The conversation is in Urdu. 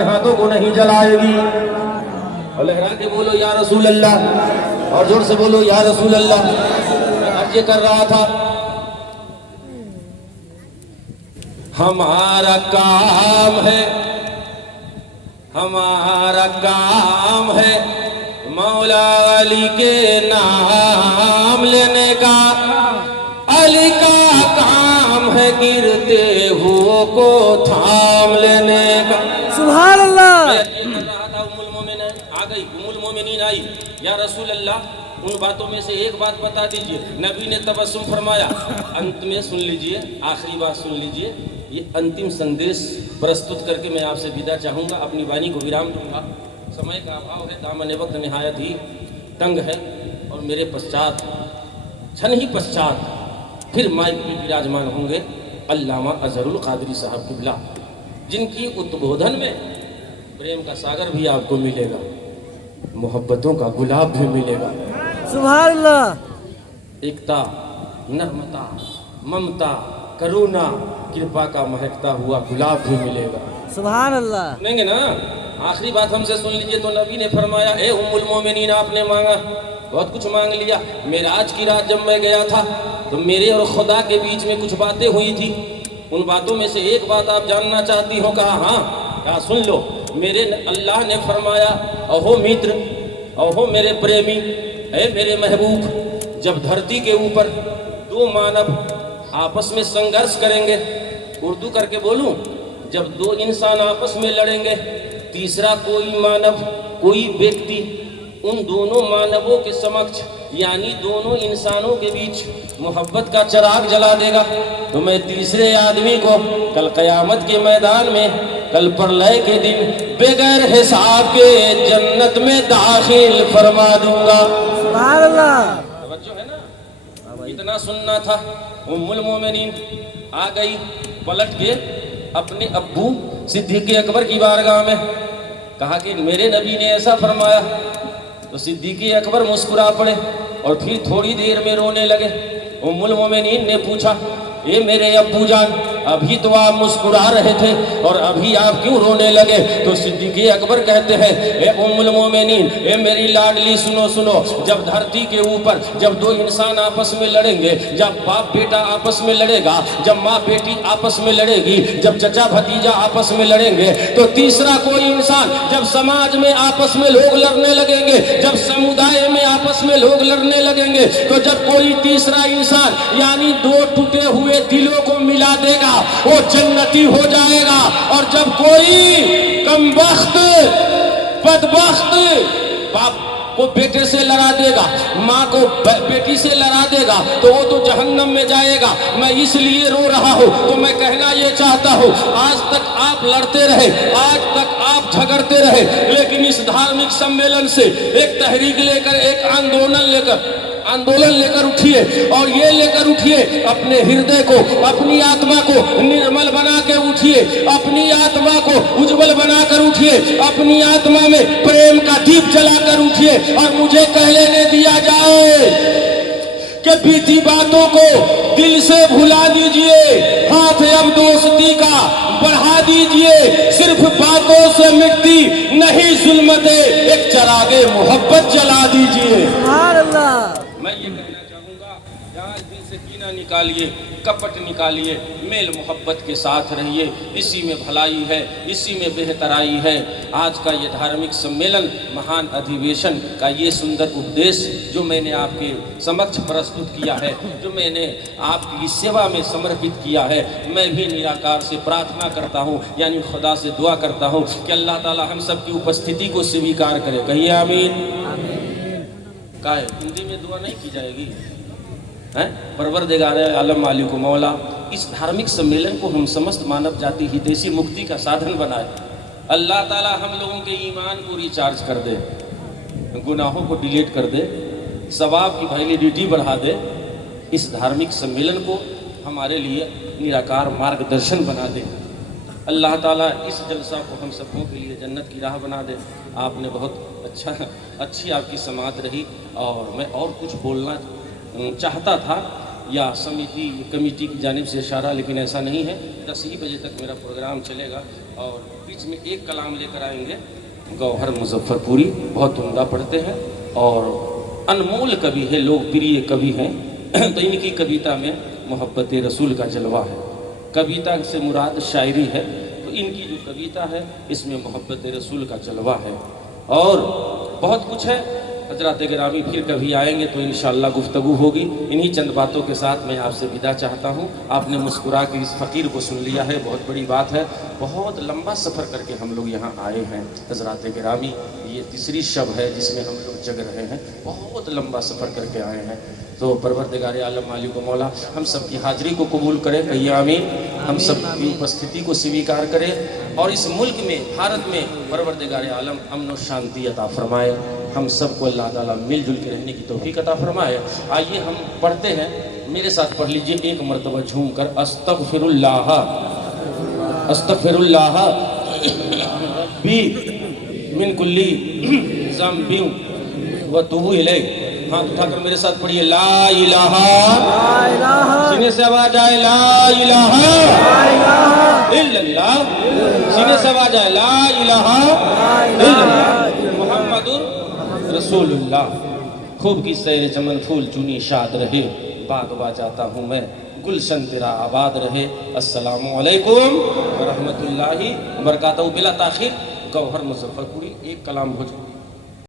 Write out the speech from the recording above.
ان ہاتھوں کو نہیں جلائے گی. اور لہرا کے بولو یا رسول اللہ، اور زور سے بولو یا رسول اللہ. میں عرض یہ کر رہا تھا ہمارا کام ہے، ہمارا کام ہے مولا علی کے نام لینے کا. علی کا کام ہے گرتے ہو کو تھام لینے کا. سبحان اللہ. ام المومنین آئی، یا رسول اللہ ان باتوں میں سے ایک بات بتا دیجئے. نبی نے تبسم فرمایا. انت میں سن لیجئے، آخری بات سن لیجئے، یہ انتم سندیش پرستت کر کے میں آپ سے ودا چاہوں گا، اپنی وانی کو ویرام دوں گا. سمے کا ابھاؤ ہے، دامن وقت نہایت ہی تنگ ہے، اور میرے پشچات چھن ہی پشچات پھر مائک میں وراجمان ہوں گے علامہ اظہر القادری صاحب قبلہ، جن کی ادبودھن میں پریم کا ساگر بھی آپ کو ملے گا، محبتوں کا گلاب بھی ملے گا. سبحان اللہ. ایکتا، نرمتا، ممتا، کرونا، کرپا کا مہکتا ہوا گلاب بھی ملے گا. سبحان اللہ. سنیں گے نا؟ آخری بات ہم سے سن لیجئے. تو نبی نے فرمایا اے ام المومنین، آپ نے مانگا، بہت کچھ مانگ لیا. معراج کی رات جب میں گیا تھا تو میرے اور خدا کے بیچ میں کچھ باتیں ہوئی تھی. ان باتوں میں سے ایک بات آپ جاننا چاہتی ہو؟ کہا ہاں. کہا سن لو. میرے اللہ نے فرمایا اوہو متر، اوہو میرے پریمی، اے میرے محبوب، جب دھرتی کے اوپر دو مانو آپس میں سنگھرش کریں گے، اردو کر کے بولوں، جب دو انسان آپس میں لڑیں گے، تیسرا کوئی مانو، کوئی ویکتی ان دونوں مانووں کے سمکش یعنی دونوں انسانوں کے بیچ محبت کا چراغ جلا دے گا، تو میں تیسرے آدمی کو کل قیامت کے میدان میں، کل پرلے کے دن بغیر حساب کے جنت میں داخل فرما دوں گا. سبحان اللہ. توجہ ہے نا؟ اتنا سننا تھا. ام المومنین آ گئی پلٹ کے اپنے ابو صدیق اکبر کی بارگاہ میں، کہا کہ میرے نبی نے ایسا فرمایا. تو صدیق اکبر مسکرا پڑے اور پھر تھوڑی دیر میں رونے لگے. ام المومنین نے پوچھا اے میرے ابو جان، ابھی تو آپ مسکرا رہے تھے اور ابھی آپ کیوں رونے لگے؟ تو صدیق اکبر کہتے ہیں اے ام المومنین، اے میری لاڈلی، سنو سنو، جب دھرتی کے اوپر جب دو انسان آپس میں لڑیں گے، جب باپ بیٹا آپس میں لڑے گا، جب ماں بیٹی آپس میں لڑے گی، جب چچا بھتیجا آپس میں لڑیں گے، تو تیسرا کوئی انسان، جب سماج میں آپس میں لوگ لڑنے لگیں گے، جب سمودائے میں آپس میں لوگ لڑنے لگیں گے، تو جب کوئی تیسرا انسان یعنی دو ٹوٹے ہوئے دلوں کو ملا دے گا، وہ جنتی ہو جائے گا. اور جب کوئی کم بخت بدبخت باپ کو بیٹے سے لڑا دے گا، ماں کو بیٹی سے لڑا دے گا، تو وہ تو جہنم میں جائے گا. میں اس لیے رو رہا ہوں، تو میں کہنا یہ چاہتا ہوں، آج تک آپ لڑتے رہے، آج تک آپ جھگڑتے رہے، لیکن اس دھارمک سمیلن سے ایک تحریک لے کر، ایک آندولن لے کر اٹھیے، اور یہ لے کر اٹھیے اپنے ہردے کو، اپنی آتما کو نرمل بنا کے اٹھیے، اپنی آتما کو اجول بنا کر اٹھیے، اپنی آتما میں پریم کا دیپ جلا کر اٹھیے، اور مجھے کہہ لینے دیا جائے کہ بیتی باتوں کو دل سے بھلا دیجئے، ہاتھ اب دوستی کا بڑھا دیجئے، صرف باتوں سے مٹتی نہیں ظلمتیں، ایک چراغ محبت جلا دیجئے. سبحان اللہ. میں یہ کہنا چاہوں گا، جہاں دل سے کینہ نکالیے، کپٹ نکالیے، میل محبت کے ساتھ رہیے، اسی میں بھلائی ہے، اسی میں بہترائی ہے. آج کا یہ دھارمک سمیلن، مہان ادھیویشن کا یہ سندر اپدیش جو میں نے آپ کے سمکش پرستت کیا ہے، جو میں نے آپ کی سیوا میں سمرپت کیا ہے، میں بھی نراکار سے پرارتھنا کرتا ہوں، یعنی خدا سے دعا کرتا ہوں کہ اللہ تعالی ہم سب کی اپستھتی کو سویکار کرے. کہیے آمین. کہا ہے ہندی میں دعا نہیں کی جائے گی؟ پروردگار عالم مالک و مولا، اس دھارمک سمیلن کو ہم سمست مانو جاتی ہتیشی مکتی کا سادھن بنائے. اللہ تعالی ہم لوگوں کے ایمان کو ریچارج کر دے، گناہوں کو ڈیلیٹ کر دے، ثواب کی ویلیڈیٹی بڑھا دے. اس دھارمک سمیلن کو ہمارے لیے نراکار مارگ درشن بنا دے. اللہ تعالیٰ اس جلسہ کو ہم سبوں کے لیے جنت کی راہ بنا دے. آپ نے بہت اچھی آپ کی سماعت رہی، اور میں اور کچھ بولنا چاہتا تھا یا کمیٹی کی جانب سے اشارہ، لیکن ایسا نہیں ہے. 10 ہی بجے تک میرا پروگرام چلے گا اور بیچ میں ایک کلام لے کر آئیں گے گوہر مظفر پوری، بہت عمدہ پڑھتے ہیں اور انمول کوی ہے، لوگ پریہ کوی ہیں، تو ان کی کویتا میں محبت رسول کا جلوہ ہے۔ کویتا سے مراد شاعری ہے، تو ان کی جو کویتا ہے اس میں محبت رسول کا جلوہ ہے اور بہت کچھ ہے۔ حضرات گرامی پھر کبھی آئیں گے تو انشاءاللہ گفتگو ہوگی۔ انہی چند باتوں کے ساتھ میں آپ سے ودا چاہتا ہوں۔ آپ نے مسکرا کے اس فقیر کو سن لیا ہے، بہت بڑی بات ہے۔ بہت لمبا سفر کر کے ہم لوگ یہاں آئے ہیں حضرات گرامی، یہ تیسری شب ہے جس میں ہم لوگ جگ رہے ہیں، بہت لمبا سفر کر کے آئے ہیں۔ تو پروردگار عالم مالک و مولا ہم سب کی حاضری کو قبول کرے، کہیے آمین۔ ہم سب کی اپستھتی کو سویکار کرے اور اس ملک میں، بھارت میں پروردگار عالم امن و شانتی عطا فرمائے۔ ہم سب کو اللہ تعالیٰ مل جل کے رہنے کی توفیق عطا فرمائے۔ آئیے ہم پڑھتے ہیں، میرے ساتھ پڑھ لیجئے ایک مرتبہ جھوم کر، استغفر اللہ استغفر اللہ ربی من کلی ذنب واتوب الیہ۔ ہاتھ اٹھا کر میرے ساتھ پڑھیے، لا الہ، لا الہ سینے سے آواز آئے، لا الہ الا اللہ، سینے سے آواز آئے، لا الہ الا اللہ محمد رسول اللہ۔ خوب کی سیر چمن پھول چنی شاد رہے، باغ باجاتا ہوں میں گلشن تیرا آباد رہے۔ السلام علیکم ورحمۃ اللہ وبرکاتہ۔ بلا تاخیر گوہر مظفر پوری ایک کلام ہو جائے۔